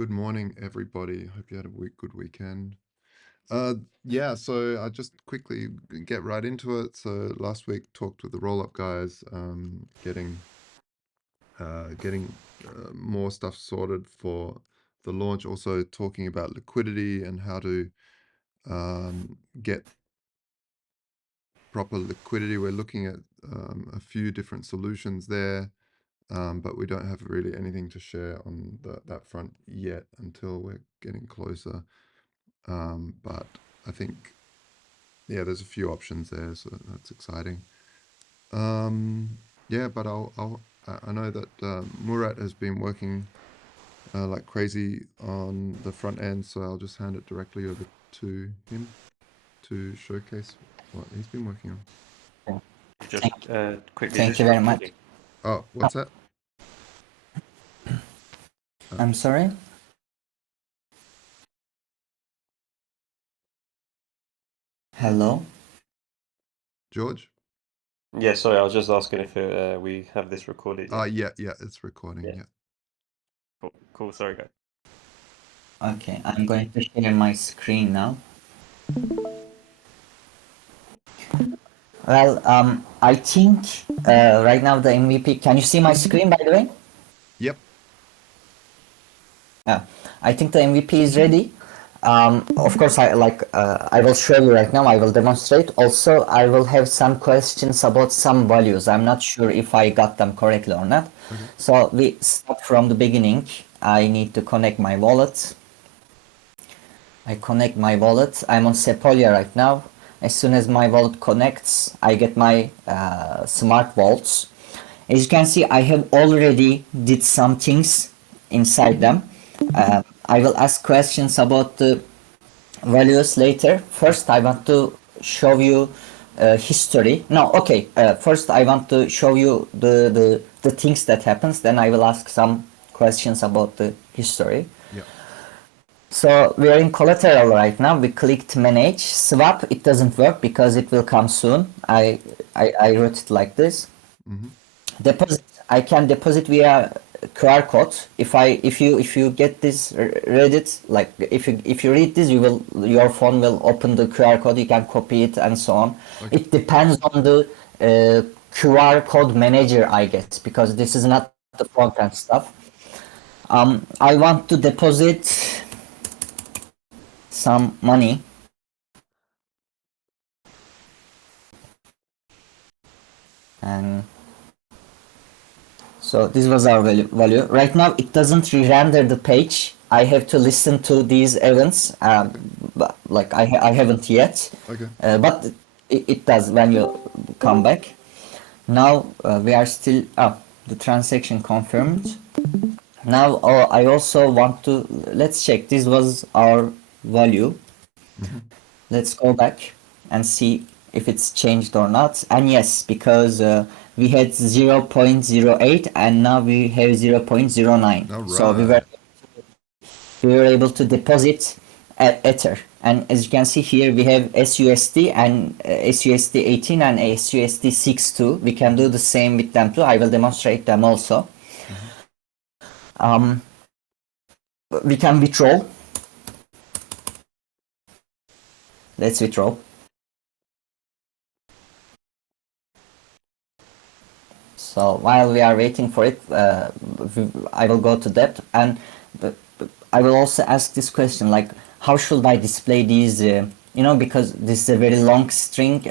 Good morning, everybody. Hope you had a good weekend. Yeah, so I just quickly get right into it. So last week talked with the roll-up guys, getting more stuff sorted for the launch. Also talking about liquidity and how to get proper liquidity. We're looking at a few different solutions there. But we don't have really anything to share on that front yet until we're getting closer. But I think, yeah, there's a few options there, so that's exciting. Yeah, but I know that Murat has been working like crazy on the front end, so I'll just hand it directly over to him to showcase what he's been working on. Just quickly, Thank you very much. Oh, what's that? I'm sorry? Hello? George? Yeah, sorry, I was just asking if we have this recorded. Yeah, it's recording. Yeah. Yeah. Cool. Sorry, guys. Okay, I'm going to share my screen now. Well, I think right now the MVP. Can you see my screen, by the way? Yep. Yeah, I think the MVP is ready. Of course, I will show you right now. I will demonstrate. Also, I will have some questions about some values. I'm not sure if I got them correctly or not. Okay. So we start from the beginning. I need to connect my wallet. I connect my wallet. I'm on Sepolia right now. As soon as my wallet connects, I get my smart vaults. As you can see, I have already did some things inside them. I will ask questions about the values later. First, I want to show you history. No, okay. First, I want to show you the things that happens. Then I will ask some questions about the history. Yeah. So we are in collateral right now. We clicked manage. Swap, it doesn't work because it will come soon. I wrote it like this. Mm-hmm. Deposit, I can deposit via QR code. If you get this, read it, like if you read this, your phone will open the QR code. You can copy it and so on. Okay. It depends on the QR code manager, I guess, because this is not the front end stuff. I want to deposit some money. And so this was our value. Right now it doesn't re-render the page. I have to listen to these events. But like I haven't yet. Okay. But it does when you come back. Now we are still the transaction confirmed. Now I also want to, let's check. This was our value. Mm-hmm. Let's go back and see if it's changed or not. And yes, because we had 0.08 and now we have 0.09. All So right. we were able to deposit at Ether. And as you can see here, we have SUSD and SUSD 18 and SUSD 6 too. We can do the same with them too. I will demonstrate them also. Mm-hmm. We can withdraw. Let's withdraw. So while we are waiting for it, I will go to that, and I will also ask this question, like, how should I display these, because this is a very long string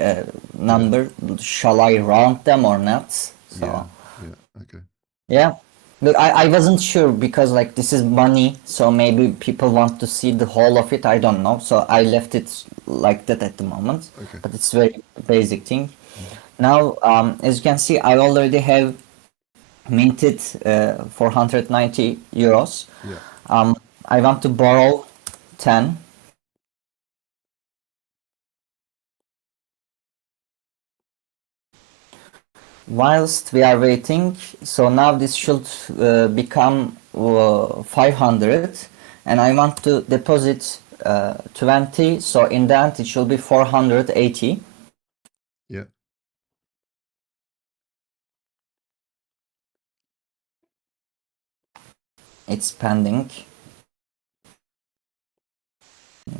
number, shall I round them or not? So, Yeah. Okay. yeah. But I wasn't sure because like this is money, so maybe people want to see the whole of it, I don't know. So I left it like that at the moment, Okay. but it's very basic thing. Mm-hmm. Now, as you can see, I already have minted 490 euros. Yeah. I want to borrow 10. Whilst we are waiting, so now this should become 500, and I want to deposit 20, so in the end it should be 480. Yeah. It's pending.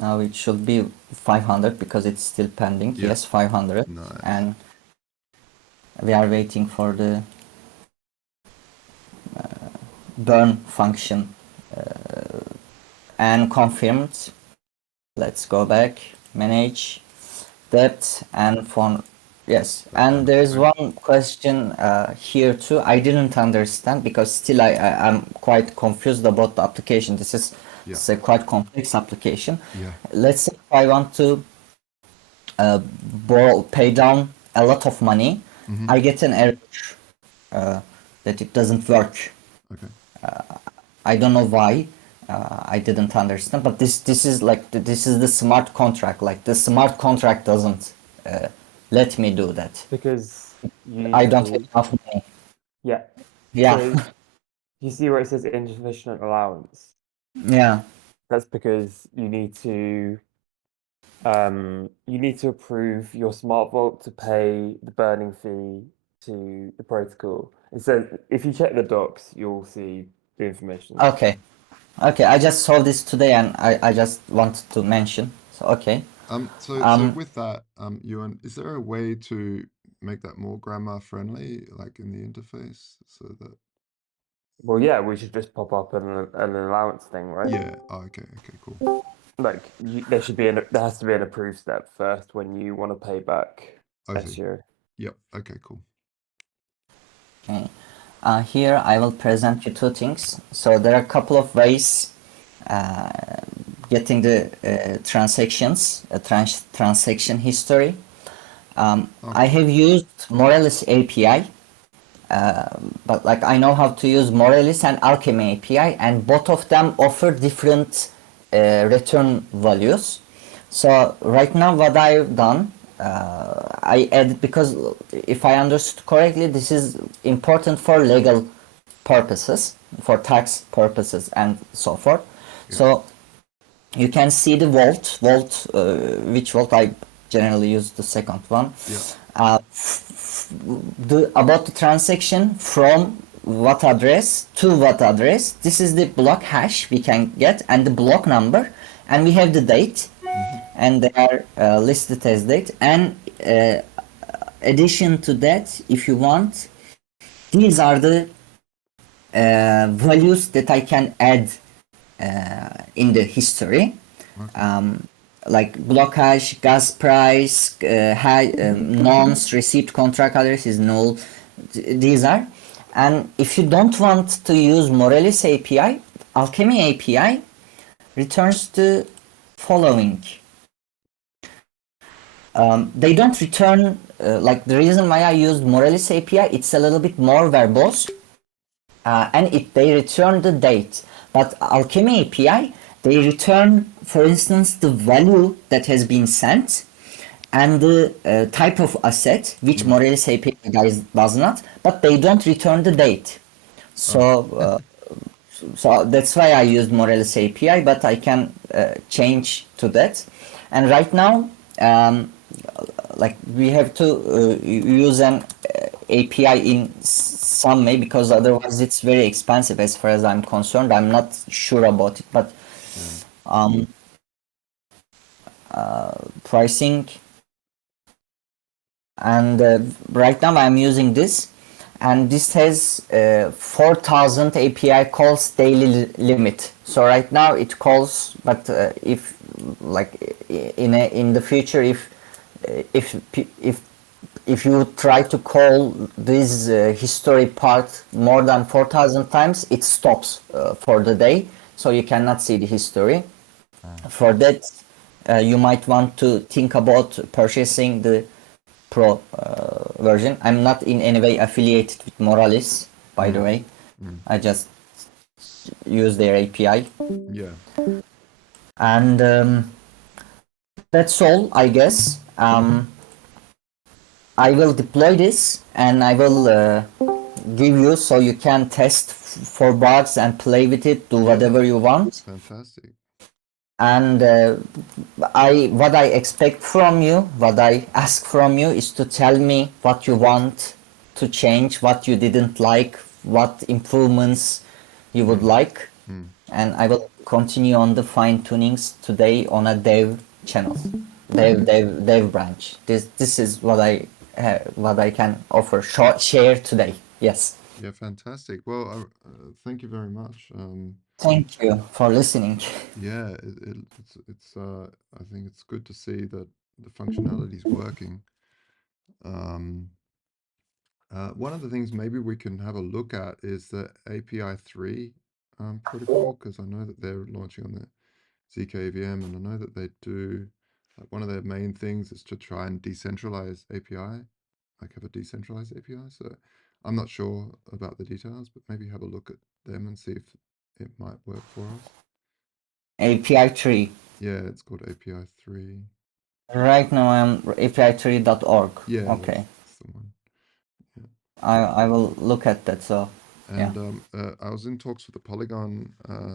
Now it should be 500 because it's still pending. Yeah. Yes, 500. Nice. And we are waiting for the burn function and confirmed. Let's go back, manage debt and phone. Yes, and there's one question here too. I didn't understand because still I'm quite confused about the application. This is Yeah. it's a quite complex application. Yeah. Let's say if I want to pay down a lot of money, Mm-hmm. I get an error that it doesn't work. Okay. I don't know why. I didn't understand, but this is like this is the smart contract. Like the smart contract doesn't let me do that. Because you I don't have enough money. Yeah. Yeah, So you see where it says insufficient allowance? yeah. That's because you need to approve your smart vault to pay the burning fee to the protocol. It says if you check the docs, you'll see the information. Okay, okay. I just saw this today, and I just wanted to mention. So okay. So with that, Ewan, is there a way to make that more grammar friendly, like in the interface, so that? Well, yeah, we should just pop up an allowance thing, right? Yeah. Oh, okay. Okay. Cool. Like there has to be an approved step first when you want to pay back I see. SEO. Yep. Okay. Cool. Okay. Here I will present you two things. So there are a couple of ways getting the transactions, transaction history. I have used Moralis API, but like I know how to use Moralis and Alchemy API, and both of them offer different return values. So right now what I've done, I added, because if I understood correctly, this is important for legal purposes, for tax purposes and so forth. Yeah. So you can see the vault, which vault I generally use the second one. Yeah. About the transaction from what address to what address. This is the block hash we can get and the block number, and we have the date, and they are listed as date. And addition to that, if you want, these are the values that I can add in the history. Okay. Like block hash, gas price, nonce, receipt, contract address is null. These are. And if you don't want to use Moralis API, Alchemy API returns the following. They don't return, like the reason why I used Moralis API, it's a little bit more verbose, and they return the date. But Alchemy API, they return, for instance, the value that has been sent and the type of asset, which Moralis API does not, but they don't return the date. So, so that's why I used Moralis API, but I can change to that. And right now, like we have to use an API in some way, because otherwise it's very expensive as far as I'm concerned. I'm not sure about it, but pricing, and right now I'm using this, and this has 4,000 API calls daily limit. So right now it calls, but if like in the future, if you try to call this history part more than 4,000 times, it stops for the day, so you cannot see the history. For that, you might want to think about purchasing the Pro version. I'm not in any way affiliated with Moralis, by the way. I just use their API. Yeah. And that's all, I guess. I will deploy this and I will give you, so you can test for bugs and play with it, do whatever you want. Fantastic. And what I expect from you, what I ask from you, is to tell me what you want to change, what you didn't like, what improvements you would like. and I will continue on the fine tunings today on a dev channel, dev branch. This is what I can offer share today. Yes. Yeah, fantastic. Well, thank you very much. Thank you for listening. Yeah, it's I think it's good to see that the functionality is working. One of the things maybe we can have a look at is the API 3 protocol, because I know that they're launching on the zkAVM, and I know that they do, like, one of their main things is to try and decentralize API, like have a decentralized API. So I'm not sure about the details, but maybe have a look at them and see if it might work for us. API 3. Yeah, it's called API 3. Right now I'm api3.org. Yeah, Okay. that's the one. I will look at that. So yeah. And I was in talks with the Polygon,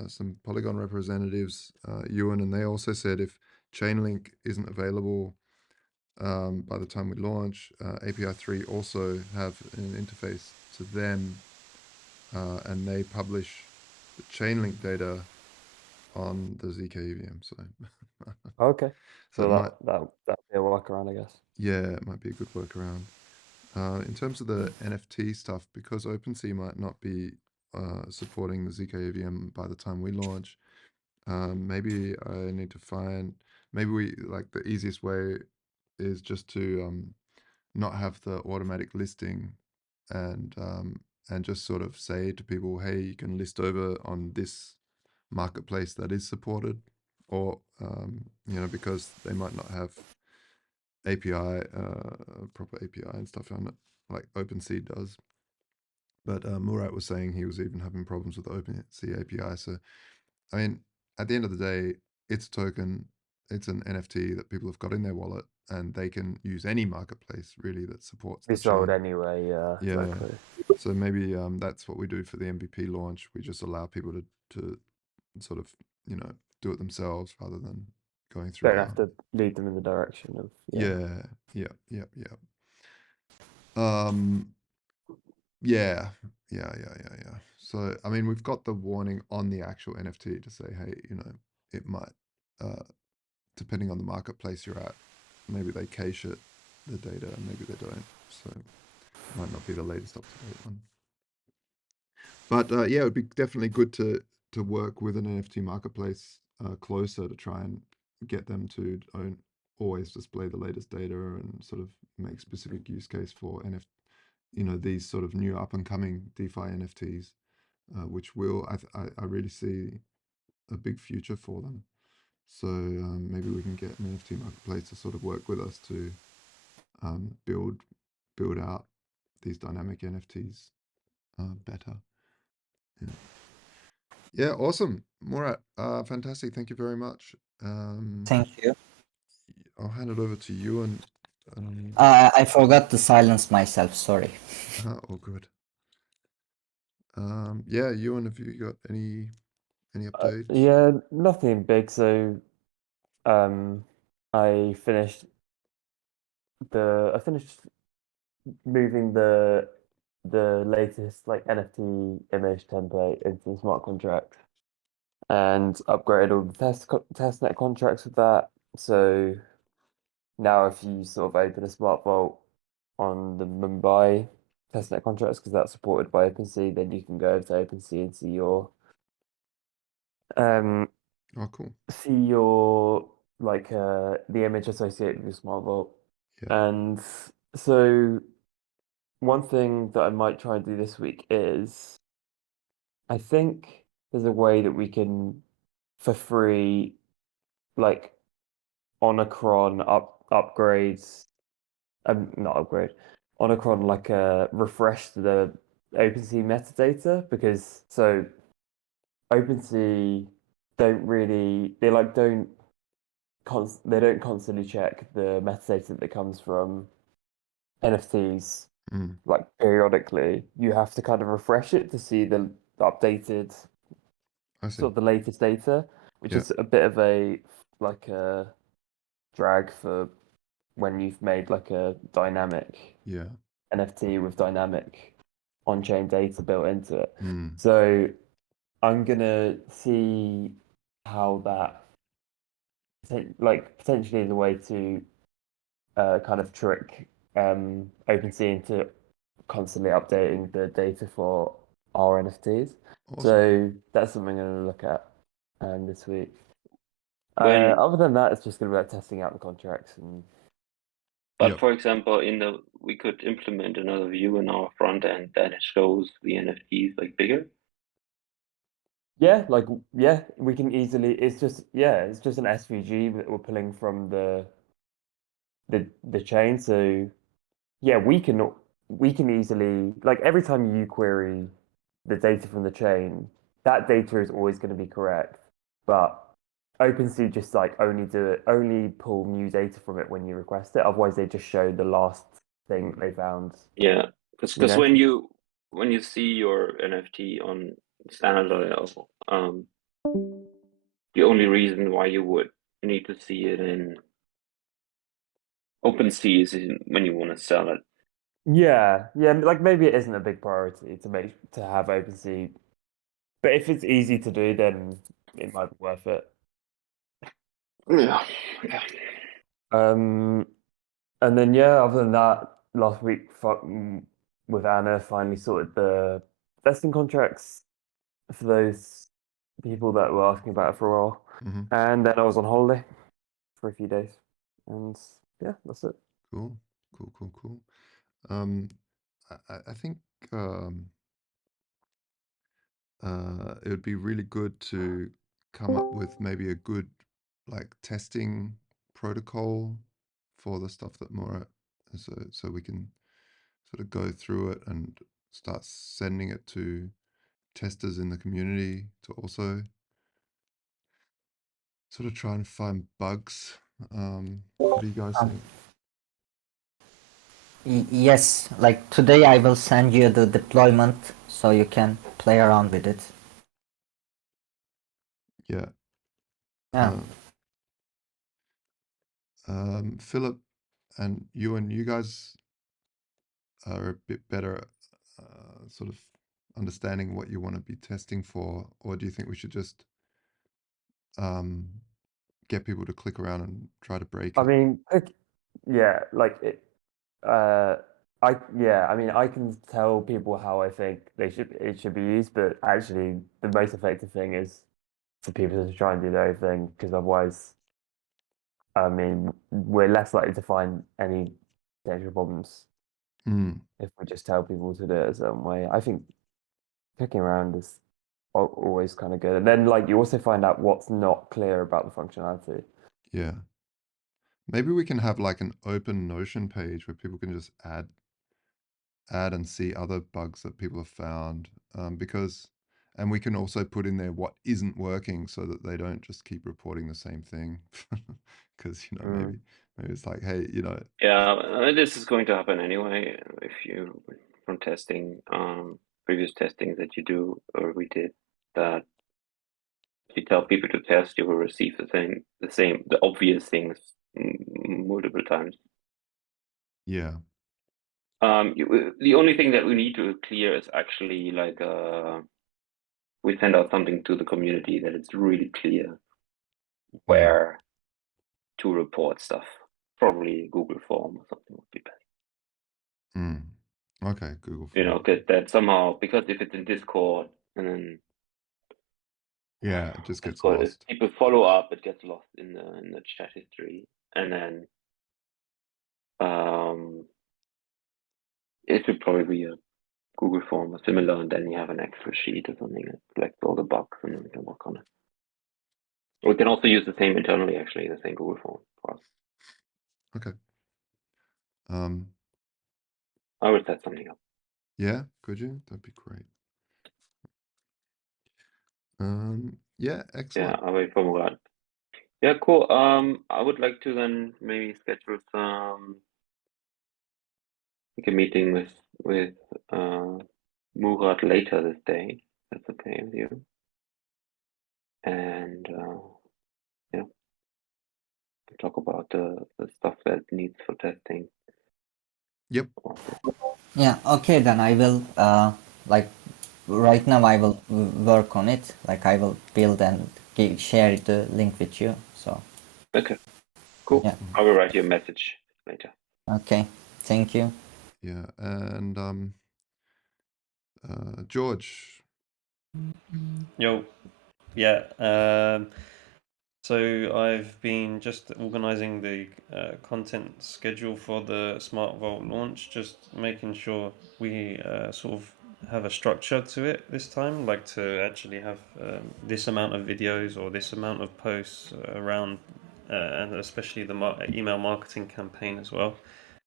some Polygon representatives, Ewan, and they also said if Chainlink isn't available by the time we launch, API 3 also have an interface to them, and they publish the Chainlink data on the zkAVM. So, Okay. so it So might, that'd be a workaround, I guess. yeah, it might be a good workaround. In terms of the NFT stuff, because OpenSea might not be supporting the zkAVM by the time we launch, maybe I need to find, maybe we, like, the easiest way is just to not have the automatic listing, and just sort of say to people, hey, you can list over on this marketplace that is supported, or because they might not have API, proper API and stuff on it, like OpenSea does. But Murat was saying he was even having problems with the OpenSea API. So, I mean, at the end of the day, it's a token, it's an NFT that people have got in their wallet, and they can use any marketplace really that supports Be the sold chain. anyway, yeah, Yeah. exactly. So maybe that's what we do for the MVP launch. We just allow people to sort of, do it themselves rather than going through Don't have to lead them in the direction of yeah. Um, yeah. So, I mean, we've got the warning on the actual NFT to say, hey, it might, depending on the marketplace you're at, maybe they cache it, the data, and maybe they don't. So it might not be the latest up-to-date one. But yeah, it would be definitely good to work with an NFT marketplace closer to try and get them to always display the latest data and sort of make specific use case for these sort of new up and coming DeFi NFTs, which I really see a big future for them. So maybe we can get an NFT marketplace to sort of work with us to build out these dynamic NFTs better. Yeah, awesome, Murat. Fantastic. Thank you very much. Thank you. I'll hand it over to you, and I forgot to silence myself. Sorry. all good. Yeah, Ewan, have you got any updates? yeah, nothing big. So I finished moving the latest like NFT image template into the smart contract and upgraded all the testnet contracts with that. So now if you sort of open a smart vault on the Mumbai testnet contracts, because that's supported by OpenSea, then you can go over to OpenSea and see your Oh, cool. like the image associated with your smart vault. Yeah. And so one thing that I might try and do this week is I think there's a way that we can for free like on a cron upgrades not upgrade on a cron like refresh the OpenSea metadata, because so OpenSea don't really they don't constantly check the metadata that comes from NFTs like periodically. You have to kind of refresh it to see the updated I see. sort of the latest data, which Yeah. is a bit of a like a drag for when you've made like a dynamic Yeah. NFT with dynamic on-chain data built into it. Mm. So I'm gonna see how that potentially is a way to kind of trick OpenSea into constantly updating the data for our NFTs. Awesome. So that's something I'm gonna look at this week. When, Other than that, it's just gonna be like testing out the contracts and but Yep. for example, we could implement another view in our front end that it shows the NFTs like bigger. yeah, we can easily. It's just an SVG that we're pulling from the chain. So yeah, we can easily, like, every time you query the data from the chain, that data is always going to be correct. But OpenSea just like only pull new data from it when you request it. Otherwise, they just show the last thing they found. Yeah, You because know? when you see your NFT on StandardTalk, the only reason why you would need to see it in OpenSea is when you want to sell it. Yeah, like maybe it isn't a big priority to have OpenSea, but if it's easy to do, then it might be worth it. Yeah. And then other than that, last week with Anna finally sorted the vesting contracts for those people that were asking about it for a while. hmm And then I was on holiday for a few days, and yeah, that's it. Cool. Um, I think it would be really good to come up with maybe a good like testing protocol for the stuff that Morat, so we can sort of go through it and start sending it to testers in the community to also sort of try and find bugs. What do you guys think? Yes, like today I will send you the deployment so you can play around with it. Yeah. Yeah. Philip and you guys are a bit better sort of understanding what you want to be testing for, or do you think we should just get people to click around and try to break I it? mean, like it. I mean, I can tell people how I think it should be used, but actually, the most effective thing is for people to try and do their own thing, because otherwise, I mean, we're less likely to find any potential problems Mm, if we just tell people to do it a certain way. I think clicking around is always kind of good, and then like you also find out what's not clear about the functionality. yeah. Maybe we can have like an open Notion page where people can just add and see other bugs that people have found, and we can also put in there what isn't working so that they don't just keep reporting the same thing. Because maybe it's like, hey, Yeah, this is going to happen anyway. If you from testing, previous testing that you do or we did, that if you tell people to test, you will receive the obvious things multiple times. yeah. The only thing that we need to clear is actually like we send out something to the community that it's really clear where to report stuff. Probably Google form or something would be better. Okay, Google You know, Form. that somehow, because if it's in Discord and then Yeah, it just gets Discord, if lost. people follow up, it gets lost in the chat history, and then it should probably be a Google form or similar, and then you have an Excel sheet or something that collects all the bugs and then we can work on it. We can also use the same internally, actually, the same Google form for us. Okay. I will set something up. Yeah, could you? That'd be great. Yeah, Yeah, excellent. I'll wait for Murat. Yeah, cool. I would like to then maybe schedule like a meeting with Murat later this day. That's okay with you. And yeah, talk about the stuff that needs for testing. Yep. Also. Yeah, okay, then I will like right now I will work on it. Like I will build and share the link with you. So Okay, cool. yeah. I will write you a message later. Okay. Thank you. Yeah, and George. Yo, yeah. So I've been just organizing the content schedule for the Smart Vault launch, just making sure we sort of have a structure to it this time, like to actually have this amount of videos or this amount of posts around, and especially the email marketing campaign as well.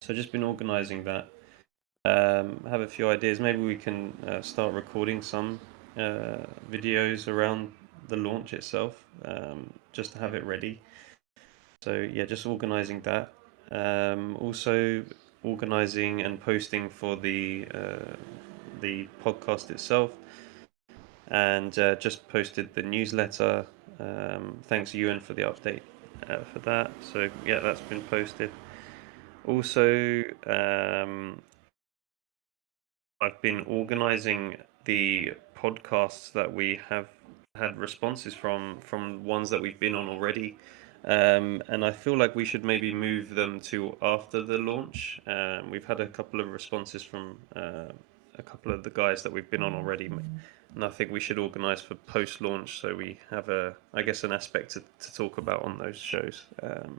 So just been organizing that. Have a few ideas. Maybe we can start recording some videos around the launch itself, just to have it ready. So yeah, just organizing that. Also organizing and posting for the podcast itself, and just posted the newsletter. Thanks Ewan for the update for that. So yeah, that's been posted. Also, I've been organizing the podcasts that we have had responses from ones that we've been on already, and I feel like we should maybe move them to after the launch. We've had a couple of responses from a couple of the guys that we've been on already, and I think we should organize for post-launch so we have I guess an aspect to talk about on those shows.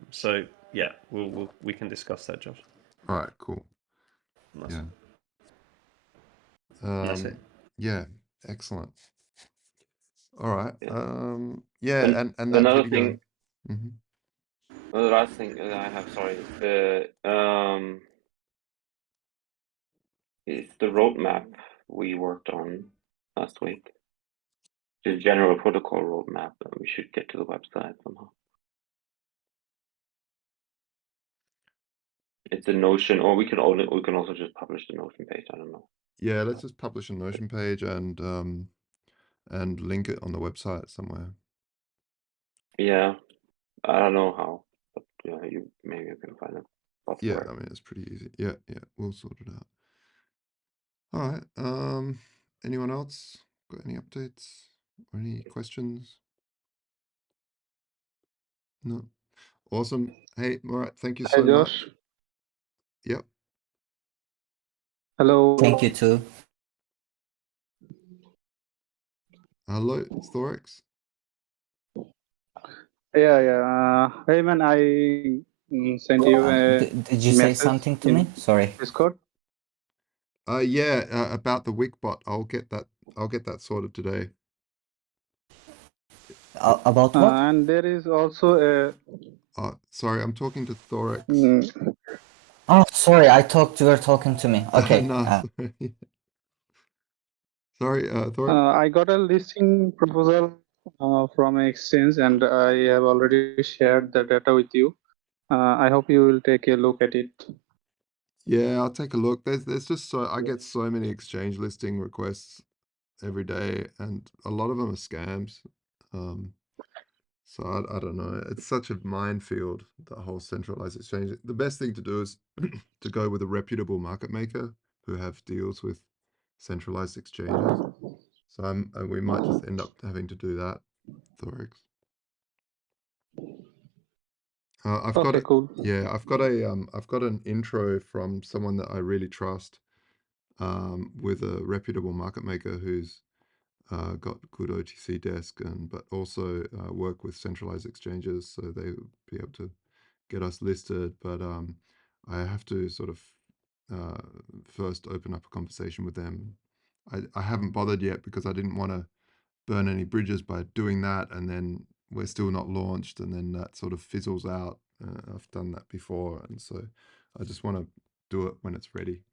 So yeah, we can discuss that, Josh. All right, cool. That's, Yeah. that's it. Yeah, excellent. All right. Yeah. Yeah, and that Another video. thing, Mhm. the last thing that I have, sorry, is the roadmap we worked on last week. The general protocol roadmap that we should get to the website somehow. It's a Notion, or we can also just publish the Notion page. I don't know. Yeah, let's just publish a Notion page and link it on the website somewhere. Yeah, I don't know how, but yeah, maybe you can find a spot Yeah, for it. I mean it's pretty easy. Yeah, we'll sort it out. All right. Anyone else got any updates or any questions? No. Awesome. Hey, all right. Thank you Hi so Josh. much. Yep. Hello. Thank you too. Hello, Thorex. Yeah. Hey man, I sent you a Did you say message something to in me? Sorry. Discord. Yeah, about the Wickbot. I'll get that sorted today. About what? And there is also a Sorry, I'm talking to Thorex. Oh, sorry. I thought you were talking to me. Okay. No, sorry. Sorry, Thorex. I got a listing proposal from an exchange, and I have already shared the data with you. I hope you will take a look at it. Yeah, I'll take a look. There's just I get so many exchange listing requests every day, and a lot of them are scams. So I don't know. It's such a minefield, the whole centralized exchange. The best thing to do is to go with a reputable market maker who have deals with centralized exchanges. So we might just end up having to do that, Thorex. I've got Okay, it. cool. Yeah, I've got an intro from someone that I really trust, with a reputable market maker who's got good OTC desk but also work with centralized exchanges, so they will be able to get us listed. But I have to sort of first open up a conversation with them. I haven't bothered yet because I didn't want to burn any bridges by doing that, and then we're still not launched, and then that sort of fizzles out. I've done that before, and so I just want to do it when it's ready.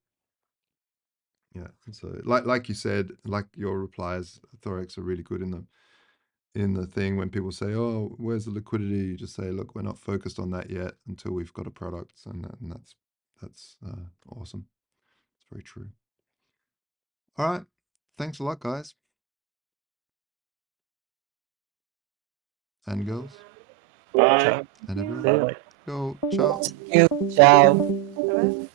Yeah, and so like you said, like your replies, Thorex, are really good in the thing when people say, "Oh, where's the liquidity?" You just say, "Look, we're not focused on that yet until we've got a product," and that's awesome. It's very true. All right, thanks a lot, guys and girls Bye. and everyone. Bye bye. Go, ciao. Thank you. Ciao. Bye-bye.